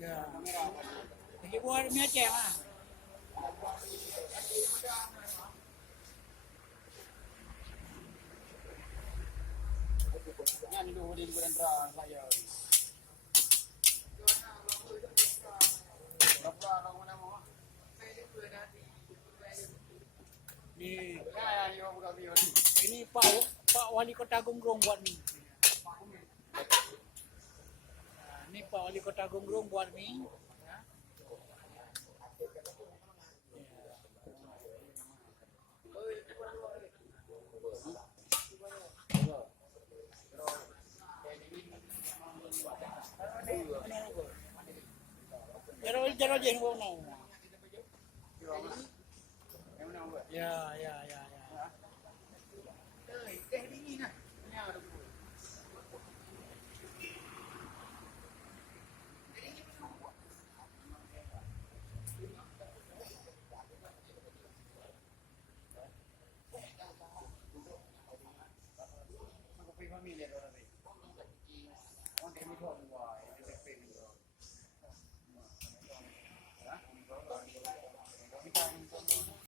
Ya. Lagi buat mi Aceh mah. Yan dulu di bulan saya. Berapa kamu nama? Ini Pak Wali Kota Gunggung buat mie. Ini Pak Wali Kota Gunggung buat mie. Jaro je mau nau. Ya ya ya ya. Famiglia allora vedi.